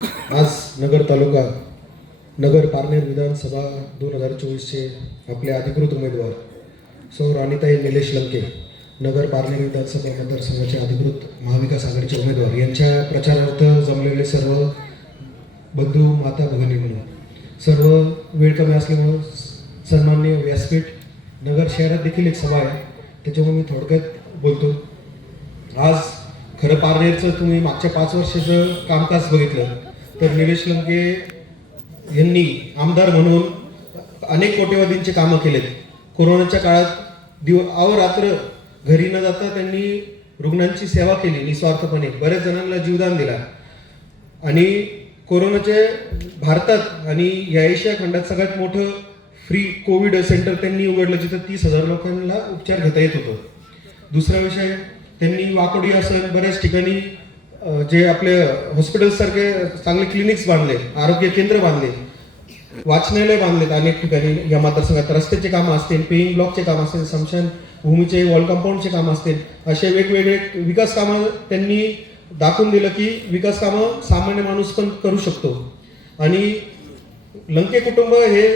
आज नगर तालुका नगर पारनेर विधानसभा 2024चे आपले अधिकृत उमेदवार सौ राणीताई निलेश लंके नगर पारनेर विधानसभा मतदारसंघाचे अधिकृत महाविकास आघाडीचे उमेदवार यांच्या प्रचारार्थ जमलेले सर्व बंधू माता भगिनींनो, सर्व वेळ कमी असल्यामुळे सन्माननीय व्यासपीठ नगर शहरात देखील एक सभा आहे, त्याच्यामुळे मी थोडक्यात बोलतो. आज खरं पारनेरचं तुम्ही मागच्या 5 वर्षाचं कामकाज बघितलं तर निलेश लंके यांनी आमदार म्हणून अनेक कोट्यवधींचे कामं केलेत. कोरोनाच्या काळात अहोरात्र घरी न जाता त्यांनी रुग्णांची सेवा केली निस्वार्थपणे, बऱ्याच जणांना जीवदान दिला. आणि कोरोनाचे भारतात आणि या एशिया खंडात सगळ्यात मोठं फ्री कोविड सेंटर त्यांनी उघडलं, जिथं 30,000 लोकांना उपचार घेता येत होतं. दुसरा विषय, त्यांनी वाकोडी असं बऱ्याच ठिकाणी जे आपले हॉस्पिटल्ससारखे चांगले क्लिनिक्स बांधले, आरोग्य केंद्र बांधले, वाचनालय बांधलेत अनेक ठिकाणी या मतदारसंघात. रस्त्याचे कामं असतील, पेईंग ब्लॉकचे काम असतील, स्मशान भूमीचे वॉल कंपाऊंडचे काम असतील, असे वेगवेगळे विकास कामं त्यांनी दाखवून दिलं की विकास कामं सामान्य माणूस पण करू शकतो. आणि लंके कुटुंब हे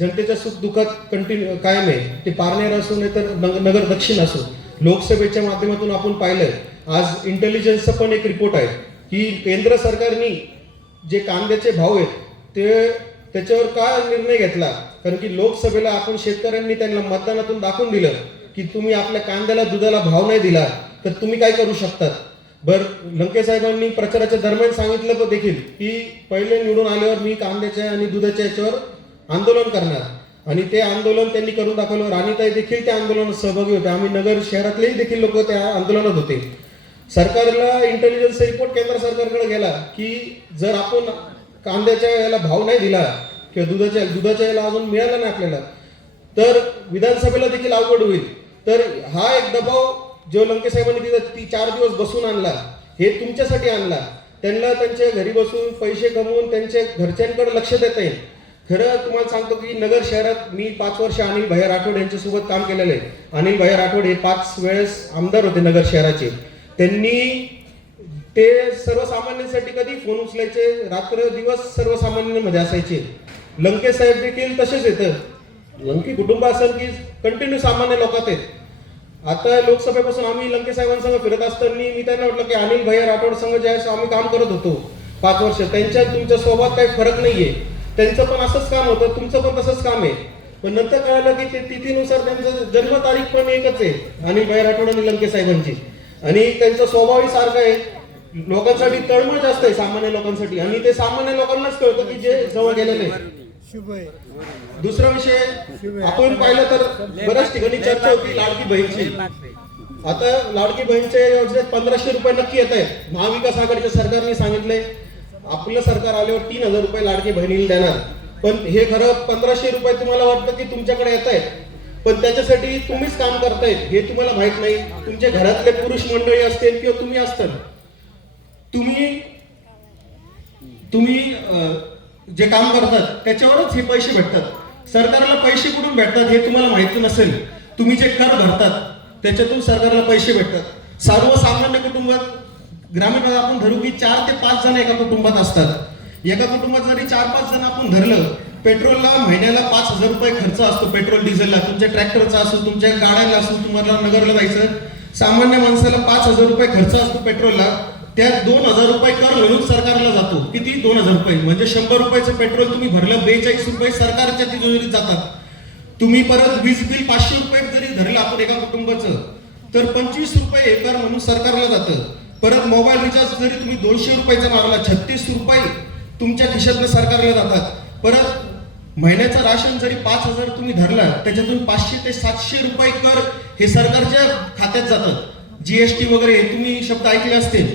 जनतेच्या सुख दुःखात कायम आहे. ते पारनेर असो नाही तर नगर दक्षिण असो. लोकसभेच्या माध्यमातून आपण पाहिलंय, आज इंटेलिजन्सचा पण एक रिपोर्ट आहे की केंद्र सरकारने जे कांद्याचे भाव आहेत त्याच्यावर काय निर्णय घेतला. कारण की लोकसभेला आपण शेतकऱ्यांनी त्यांना मतदानातून दाखवून दिलं की तुम्ही आपल्या कांद्याला दुधाला भाव नाही दिला तर तुम्ही काय करू शकतात. लंके साहेबांनी प्रचाराच्या दरम्यान सांगितलं देखील की पहिले निवडून आल्यावर मी कांद्याच्या आणि दुधाच्या याच्यावर आंदोलन करणार, आणि ते आंदोलन त्यांनी करून दाखवलं. राणीताई देखील त्या आंदोलनात सहभागी होते. आम्ही नगर शहरातलेही देखील लोक त्या आंदोलनात होते. सरकारला इंटेलिजन्स रिपोर्ट केंद्र सरकारकडे गेला की जर आपण कांद्याच्या याला भाव नाही दिला किंवा दुधाच्या याला अजून मिळाला नाही आपल्याला तर विधानसभेला देखील अवघड होईल. तर हा एक दबाव जो लंके साहेबांनी तिथं 4 दिवस बसून आणला, हे तुमच्यासाठी आणला. त्यांना त्यांच्या घरी बसून पैसे कमवून त्यांच्या घरच्यांकडे लक्ष देता येईल. खरं तुम्हाला सांगतो की नगर शहरात मी 5 वर्ष अनिल भैया राठोड यांच्यासोबत काम केलेलं आहे. अनिल भैया राठोड हे 5 वेळेस आमदार होते नगर शहराचे. त्यांनी ते सर्वसामान्यांसाठी कधी फोन उचलायचे, रात्र दिवस सर्वसामान्यांमध्ये असायचे. लंके साहेब देखील तसेच येतं. लंके कुटुंब असेल की कंटिन्यू सामान्य लोकात आहेत. आता लोकसभेपासून आम्ही लंके साहेबांसंग फिरत असताना मी त्यांना म्हटलं की अनिल भैया राठोड संघ ज्यावेळेस आम्ही काम करत होतो 5 वर्ष, त्यांच्या तुमच्या स्वभावात काही फरक नाहीये. त्यांचं पण असंच काम होतं, तुमचं पण तसंच काम आहे. पण नंतर कळालं की ते तिथीनुसार त्यांचं जन्मतारीख पण एकच आहे, अनिल भैया राठोड आणि लंके साहेबांची. आणि त्यांचा स्वभावही सारखा आहे. लोकांसाठी तळमळ जास्त आहे सामान्य लोकांसाठी, आणि ते सामान्य लोकांनाच कळतं की जे जवळ गेलेले. दुसरा विषय, आपण पाहिलं तर बऱ्याच ठिकाणी चर्चा होती लाडकी बहीणची. आता लाडकी बहीणच्या योजनेत 1500 रुपये नक्की येत आहेत. महाविकास आघाडीच्या सरकारने सांगितलंय आपलं सरकार आल्यावर 3000 रुपये लाडकी बहिणीला देणार. पण हे खरं 1500 रुपये तुम्हाला वाटतं की तुमच्याकडे येत आहेत, पण त्याच्यासाठी तुम्हीच काम करतायत हे तुम्हाला माहित नाही. तुमच्या घरातले पुरुष मंडळी असतील किंवा तुम्ही असताल, तुम्ही जे काम करतात त्याच्यावरच हे पैसे भेटतात. सरकारला पैसे कुठून भेटतात हे तुम्हाला माहिती नसेल. तुम्ही जे कर भरतात त्याच्यातून सरकारला पैसे भेटतात. सर्वसामान्य कुटुंबात, ग्रामीण भागात आपण धरू की 4 ते 5 जण एका कुटुंबात असतात. एका कुटुंबात जरी 4-5 जण आपण धरलं, पेट्रोलला महिन्याला 5000 रुपये खर्च असतो. पेट्रोल डिझेलला, तुमच्या ट्रॅक्टरचा असो, तुमच्या गाड्याला असो, तुम्हाला नगरला जायचं, सामान्य माणसाला 5000 रुपये खर्च असतो पेट्रोलला. त्यात 2000 रुपये कर म्हणून सरकारला जातो. किती? 2000 रुपये. म्हणजे 100 रुपयाचं पेट्रोल तुम्ही भरलं, 42 रुपये सरकारच्या तिजोरीत जातात. तुम्ही परत वीज बिल 500 रुपये जरी धरलं आपण एका कुटुंबाचं, तर 25 रुपये हे कर म्हणून सरकारला जातं. परत मोबाईल रिचार्ज जरी तुम्ही 200 रुपयाचा मारला, 36 रुपये तुमच्या खिशातनं सरकारला जातात. परत महिन्याचं राशन जरी 5000 तुम्ही धरला, त्याच्यातून 500 ते 700 रुपये कर हे सरकारच्या खात्यात जातात. जीएसटी वगैरे हे तुम्ही शब्द ऐकले असतील.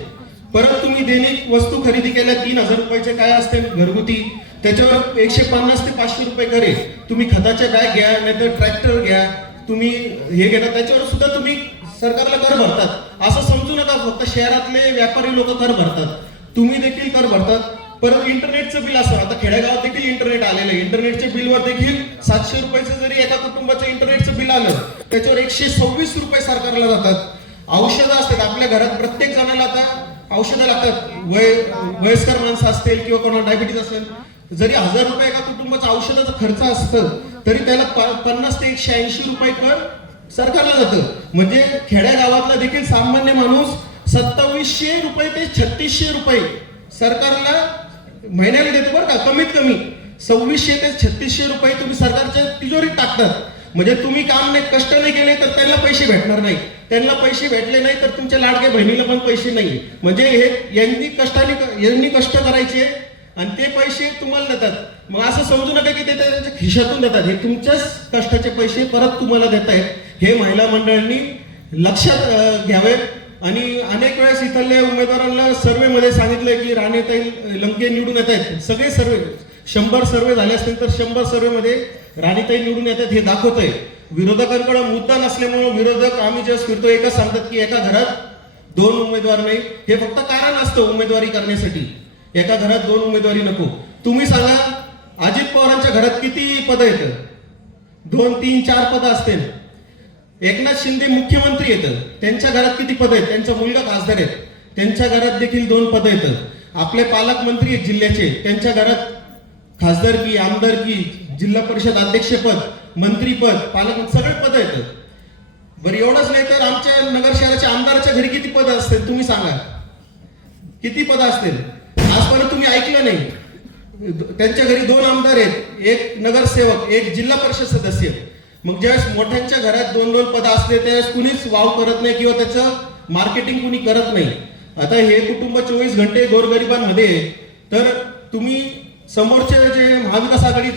परत तुम्ही दैनिक वस्तू खरेदी केल्या 3000 रुपयाचे काय असते घरगुती, त्याच्यावर 150 ते 500 रुपये करे. तुम्ही खताचे बॅग घ्या, नाहीतर ट्रॅक्टर घ्या, तुम्ही हे घेता, त्याच्यावर सुद्धा तुम्ही सरकारला कर भरतात. असं समजू नका फक्त शहरातले व्यापारी लोक कर भरतात, तुम्ही देखील कर भरतात. परत इंटरनेटचं बिल असं, आता खेडेगावात देखील इंटरनेट आलेलं आहे. इंटरनेटच्या बिलवर देखील 700 रुपयाचं जरी एका कुटुंबाचं इंटरनेटचं बिल आलं, त्याच्यावर 126 रुपये सरकारला जातात. औषधं असतात आपल्या घरात, प्रत्येक जणाला आता औषधं लागतात, वयस्कर माणसं असतील किंवा कोणाला डायबिटीज असेल, जरी 1000 रुपये एका कुटुंबाचा औषधाचा खर्च असतं तरी त्याला 50 ते 180 रुपये कर सरकारला जातं. म्हणजे खेड्यागावातला देखील सामान्य माणूस 2700 रुपये ते 3600 रुपये सरकारला महिन्याला देतो बरं का. कमीत कमी 2600 ते 3600 रुपये तुम्ही सरकारच्या तिजोरीत टाकतात. म्हणजे तुम्ही काम नाही, कष्ट नाही केले तर त्यांना पैसे भेटणार नाही, त्यांना पैसे भेटले नाही तर तुमच्या लाडक्या बहिणीला पण पैसे नाही. म्हणजे हे यांनी कष्ट करायचे आणि ते पैसे तुम्हाला देतात. मग असं समजू नका की ते त्यांच्या खिशातून देतात, हे तुमच्याच कष्टाचे पैसे परत तुम्हाला देत आहेत. हे महिला मंडळांनी लक्षात घ्यावे. आणि अनेक वेळेस इथल्या उमेदवारांना सर्वेमध्ये सांगितलंय की राणीताई लंके निवडून येत आहेत. सगळे सर्वे 100 सर्वे झाले असतील तर 100 सर्वेमध्ये राणीताई निवडून येतात हे दाखवत आहे. विरोधकांकडे मुद्दा नसल्यामुळे विरोधक आम्ही जेव्हा फिरतो एकच सांगतात की एका घरात 2 उमेदवार नाही. हे फक्त कारण असतं उमेदवारी करण्यासाठी, एका घरात 2 उमेदवारी नको. तुम्ही सांगा अजित पवारांच्या घरात किती पदं येतं? 2, 3, 4 पदं असतील. एकनाथ शिंदे मुख्यमंत्री येतं, त्यांच्या घरात किती पदं आहेत? त्यांचा मुलगा खासदार आहेत, त्यांच्या घरात देखील 2 पदं येतं. आपले पालकमंत्री आहेत जिल्ह्याचे, त्यांच्या घरात खासदारकी, आमदारकी, जिल्हा परिषद अध्यक्षपद, मंत्रीपद, पालक सगळे पदं येतात. बरं एवढंच नाही तर आमच्या नगर शहराच्या आमदाराच्या घरी किती पदं असतील तुम्ही सांगा, किती पदं असतील? आजपर्यंत तुम्ही ऐकलं नाही. त्यांच्या घरी 2 आमदार आहेत, एक नगरसेवक, एक जिल्हा परिषद सदस्य. मग ज्यावेळेस मोठ्यांच्या घरात 2-2 पदं असले त्यावेळेस कुणीच वाव करत नाही किंवा त्याचं मार्केटिंग कुणी करत नाही. आता हे कुटुंब 24 घंटे गोरगरिबांमध्ये, तर तुम्ही समोरचे जे महाविकास आघाडी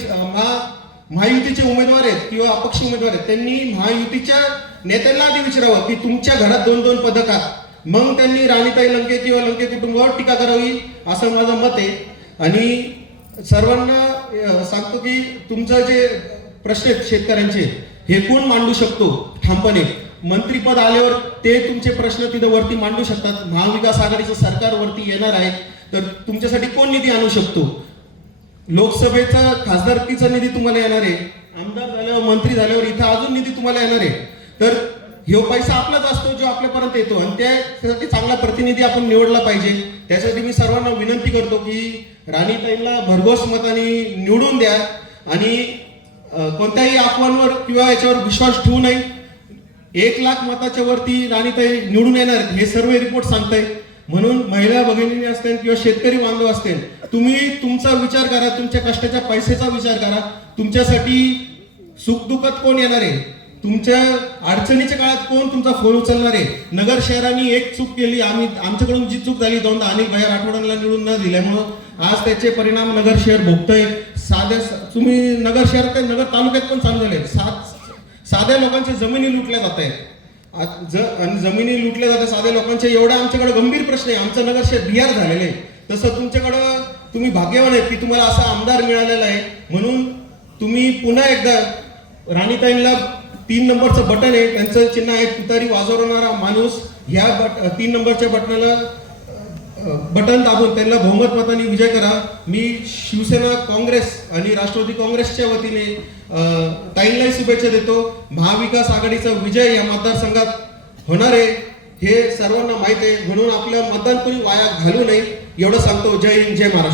महायुतीचे उमेदवार आहेत किंवा अपक्ष उमेदवार आहेत त्यांनी महायुतीच्या नेत्यांना आधी विचारावं की तुमच्या घरात 2-2 पदं का? मग त्यांनी राणीताई लंके किंवा लंके कुटुंबावर टीका करावी असं माझं मत आहे. आणि सर्वांना सांगतो की तुमचं जे प्रश्न आहेत शेतकऱ्यांचे हे कोण मांडू शकतो ठामपणे? मंत्रीपद आल्यावर ते तुमचे प्रश्न तिथं वरती मांडू शकतात. महाविकास आघाडीचं सरकार वरती येणार आहे तर तुमच्यासाठी कोण निधी आणू शकतो? लोकसभेचा खासदारकीचा निधी तुम्हाला येणार आहे, आमदार झाल्यावर मंत्री झाल्यावर इथं अजून निधी तुम्हाला येणार आहे. तर हे पैसा आपलाच असतो जो आपल्यापर्यंत येतो आणि त्यासाठी चांगला प्रतिनिधी आपण निवडला पाहिजे. त्यासाठी मी सर्वांना विनंती करतो की राणीताईंना भरघोस मताने निवडून द्या आणि कोणत्याही अफवांवर किंवा याच्यावर विश्वास ठेवू नये. 1 लाख मताच्या वरती राणीताई निवडून येणार हे सर्व रिपोर्ट सांगताय. म्हणून महिला भगिनी असतील किंवा शेतकरी बांधव असतील, तुम्ही तुमचा विचार करा, तुमच्या कष्टाच्या पैशाचा विचार करा. तुमच्यासाठी सुखदुःखात कोण येणार आहे? तुमच्या अडचणीच्या काळात कोण तुमचा फोन उचलणार आहे? नगर शहरांनी एक चूक केली, आमच्याकडून जी चूक झाली 2दा अनिल भाई राठोडांना निवडून न दिल्यामुळं आज त्याचे परिणाम नगर शहर भोगतंय. तुम्ही नगर शहर काय नगर तालुक्यात पण चालू झाले. साध्या लोकांच्या जमिनी लुटल्या जात आहेत आणि जमिनी लुटल्या जातात साध्या लोकांच्या. एवढा आमच्याकडे गंभीर प्रश्न आहे. आमचं नगर शहर बिहार झालेलं आहे. तसं तुमच्याकडं तुम्ही भाग्यवान आहेत की तुम्हाला असा आमदार मिळालेला आहे. म्हणून तुम्ही पुन्हा एकदा राणीताईंना 3 नंबरचं बटन आहे, त्यांचं चिन्ह आहे तुतारी वाजवणारा माणूस, ह्या 3 नंबरच्या बटन दाबून त्यांना बहुमत मताने विजय करा. मी शिवसेना, काँग्रेस आणि राष्ट्रवादी काँग्रेसच्या वतीने ताईंनाही शुभेच्छा देतो. महाविकास आघाडीचा विजय या मतदारसंघात होणार आहे हे सर्वांना माहिती आहे. म्हणून आपलं मतदान कोणी वाया घालू नये एवढं सांगतो. जय हिंद, जय महाराष्ट्र.